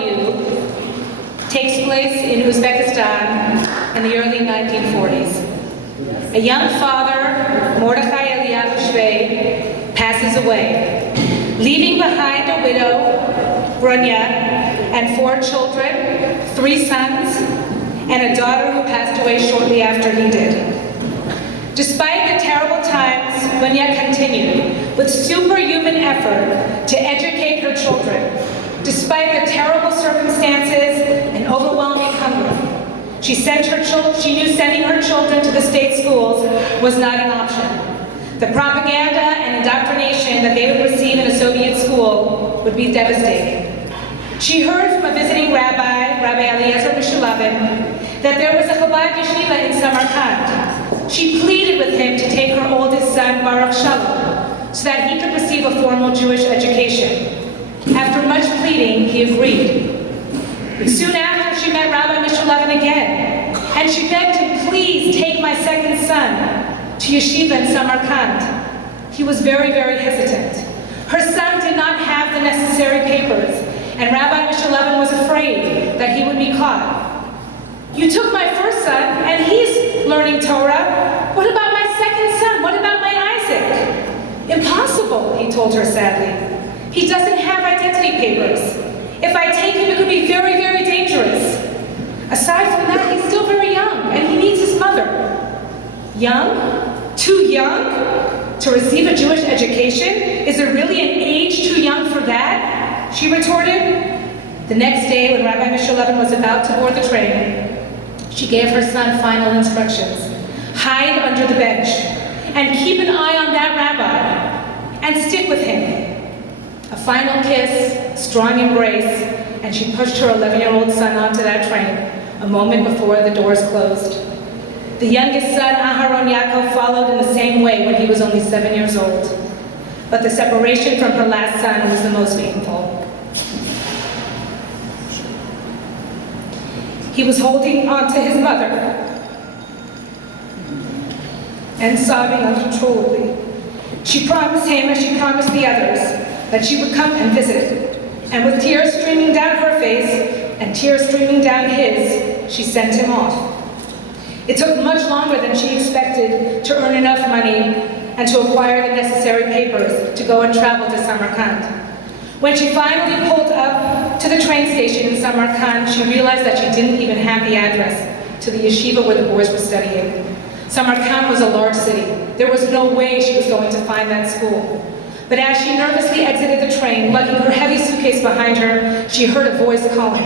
you takes place in Uzbekistan in the early 1940s. A young father, Mordechai Eliyahu Shvei, passes away, leaving behind a widow, Brunya, and 4 children, 3 sons, and a daughter who passed away shortly after he did. Despite the terrible times, Brunya continued with superhuman effort to educate her children, despite the terrible circumstances and overwhelming hunger. She knew sending her children to the state schools was not an option. The propaganda and indoctrination that they would receive in a Soviet school would be devastating. She heard from a visiting rabbi, Rabbi Eliezer Mishulavin, that there was a Chabad yeshiva in Samarkand. She pleaded with him to take her oldest son, Baruch Shalom, so that he could receive a formal Jewish education. After much pleading, he agreed. Soon after, she met Rabbi Mishulavin again, and she begged him, please take my second son to yeshiva in Samarkand. He was very, very hesitant. Her son did not have the necessary papers, and Rabbi Mishulavin was afraid that he would be caught. You took my first son, and he's learning Torah. What about my second son? What about my Isaac? Impossible, he told her sadly. He doesn't have identity papers. If I take him, it could be very, very dangerous. Aside from that, he's still very young, and he needs his mother. Young? Too young to receive a Jewish education? Is there really an age too young for that? She retorted. The next day, when Rabbi Mishulavin was about to board the train, she gave her son final instructions. Hide under the bench, and keep an eye on that rabbi, and stick with him. A final kiss, strong embrace, and she pushed her 11-year-old son onto that train a moment before the doors closed. The youngest son, Aharon Yaakov, followed in the same way when he was only 7 years old. But the separation from her last son was the most painful. He was holding on to his mother and sobbing uncontrollably. She promised him, as she promised the others, that she would come and visit. And with tears streaming down her face and tears streaming down his, she sent him off. It took much longer than she expected to earn enough money and to acquire the necessary papers to go and travel to Samarkand. When she finally pulled up to the train station in Samarkand, she realized that she didn't even have the address to the yeshiva where the boys were studying. Samarkand was a large city. There was no way she was going to find that school. But as she nervously exited the train, lugging her heavy suitcase behind her, she heard a voice calling,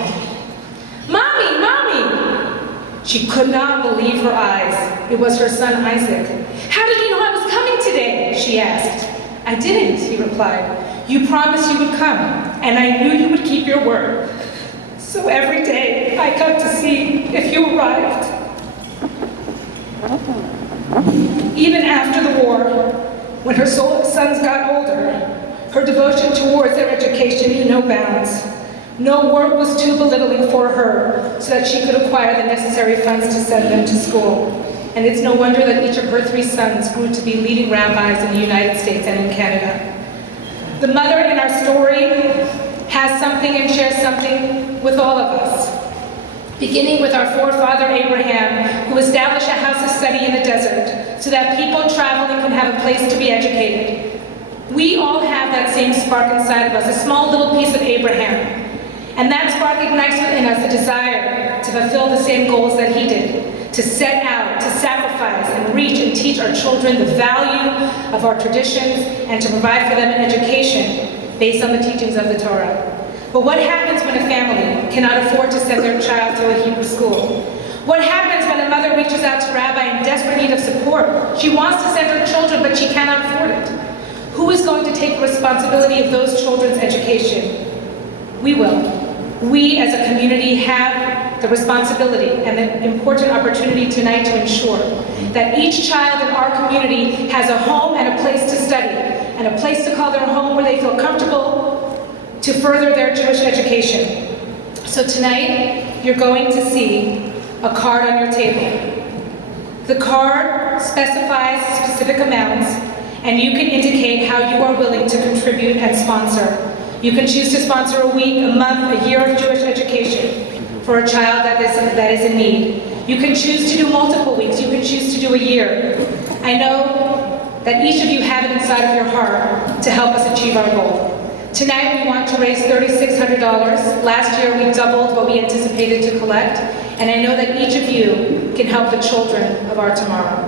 "Mommy, Mommy!" She could not believe her eyes. It was her son Isaac. "How did you know I was coming today?" she asked. "I didn't," he replied. "You promised you would come, and I knew you would keep your word. So every day I come to see if you arrived." Even after the war, when her sons got older, her devotion towards their education knew no bounds. No work was too belittling for her so that she could acquire the necessary funds to send them to school. And it's no wonder that each of her 3 sons grew to be leading rabbis in the United States and in Canada. The mother in our story has something and shares something with all of us. Beginning with our forefather Abraham, who established a house of study in the desert so that people traveling could have a place to be educated. We all have that same spark inside of us, a small little piece of Abraham. And that spark ignites within us a desire to fulfill the same goals that he did, to set out, to sacrifice, and reach and teach our children the value of our traditions and to provide for them an education based on the teachings of the Torah. But what happens when a family cannot afford to send their child to a Hebrew school? What happens when a mother reaches out to Rabbi in desperate need of support? She wants to send her children, but she cannot afford it. Who is going to take the responsibility of those children's education? We will. We as a community have the responsibility and the important opportunity tonight to ensure that each child in our community has a home and a place to study, and a place to call their home where they feel comfortable to further their Jewish education. So tonight, you're going to see a card on your table. The card specifies specific amounts, and you can indicate how you are willing to contribute and sponsor. You can choose to sponsor a week, a month, a year of Jewish education for a child that is in need. You can choose to do multiple weeks. You can choose to do a year. I know that each of you have it inside of your heart to help us achieve our goal. Tonight we want to raise $3,600. Last year we doubled what we anticipated to collect, and I know that each of you can help the children of our tomorrow.